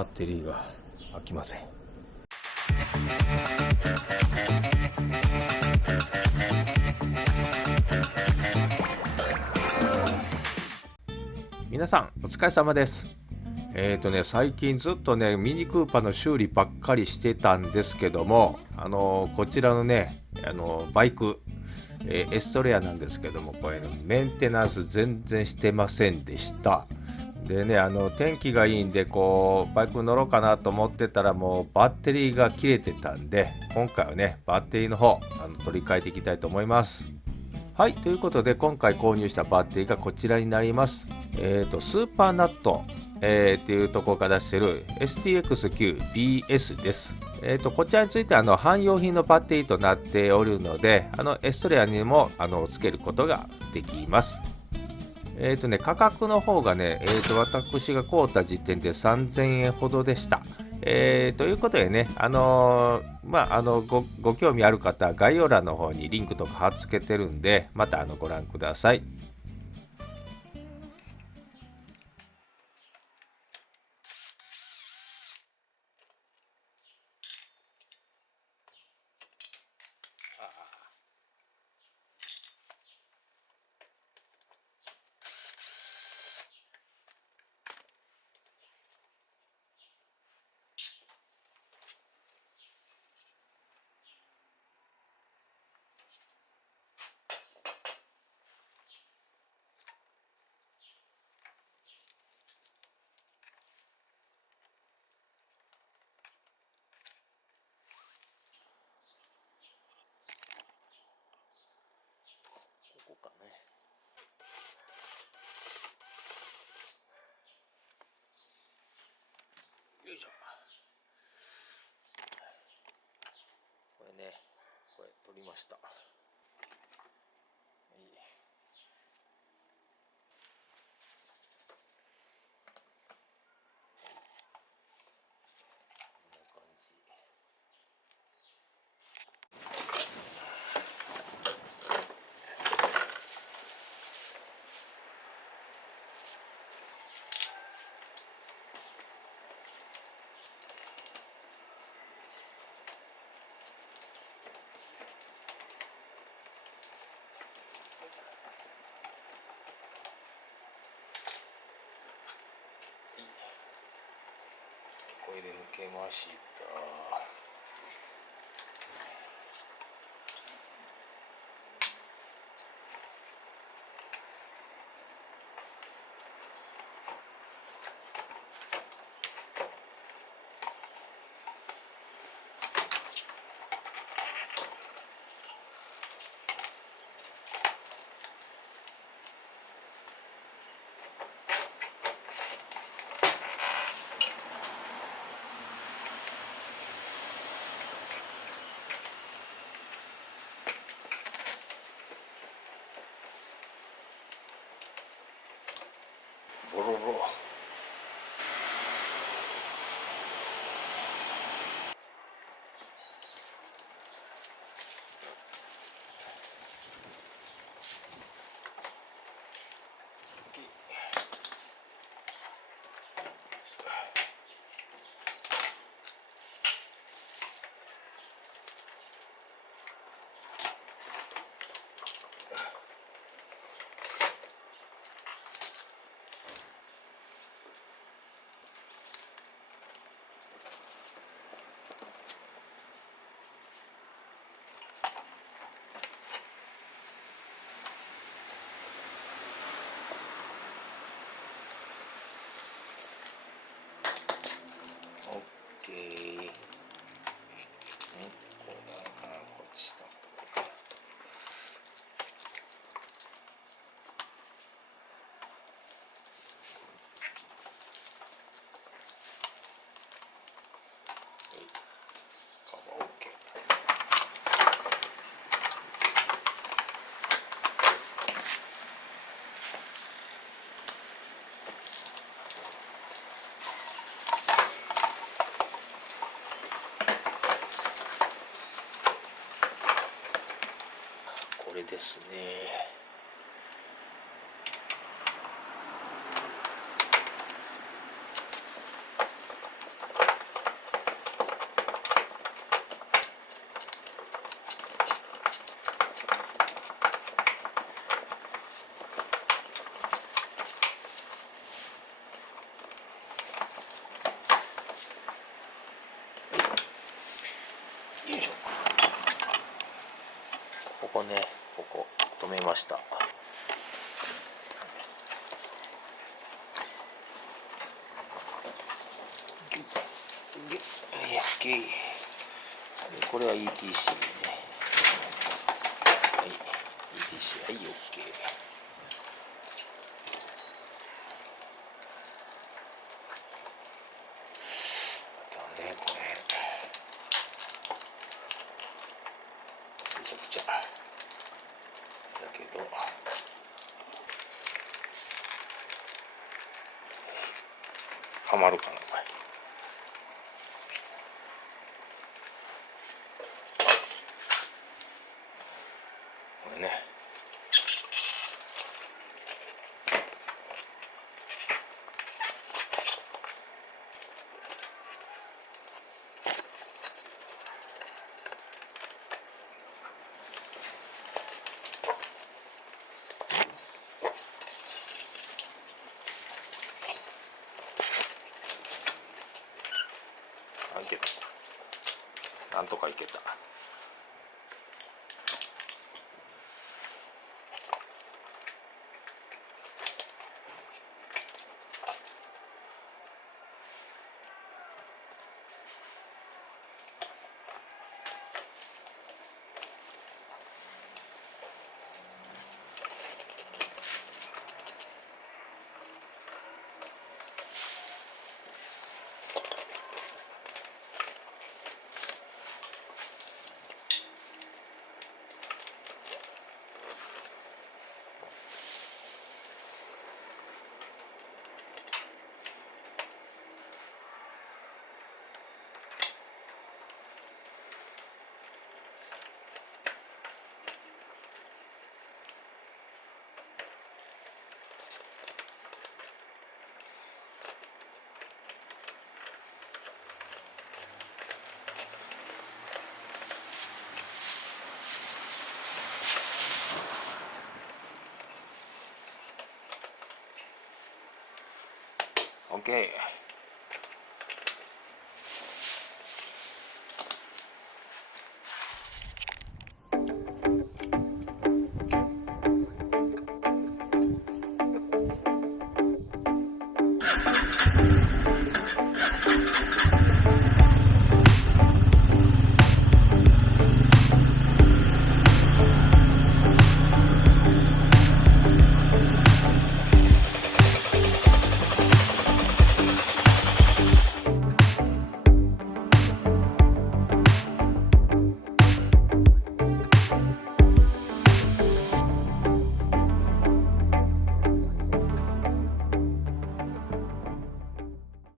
バッテリーが開きません。皆さんお疲れ様です。最近ずっとねミニクーパーの修理ばっかりしてたんですけども、こちらのねバイク、エストレアなんですけども、これメンテナンス全然してませんでした。でね、天気がいいんでバイク乗ろうかなと思ってたら、もうバッテリーが切れてたんで、今回はねバッテリーの方取り替えていきたいと思います。はい、ということで今回購入したバッテリーがこちらになります。スーパーナット、っていうところから出している STX9BS です。こちらについては汎用品のバッテリーとなっておるので、エストレアにもつけることができます。価格の方がね、私が買った時点で3000円ほどでした。ということでね、ご興味ある方は概要欄の方にリンクとか貼っつけてるんで、またご覧ください。ここかね。よいしょ。これね、これ取りました。これで抜けました。ボロボロ。オッケー。これだからこっちと。カバーオッケー。これですね。よいしょ。ここね、ここ止めました。これは ETC ね。はい、ETC、はい、OK。あとね、これめちゃくちゃだけど、はまるかな、これ。これね。いけた。なんとかいけた。OK。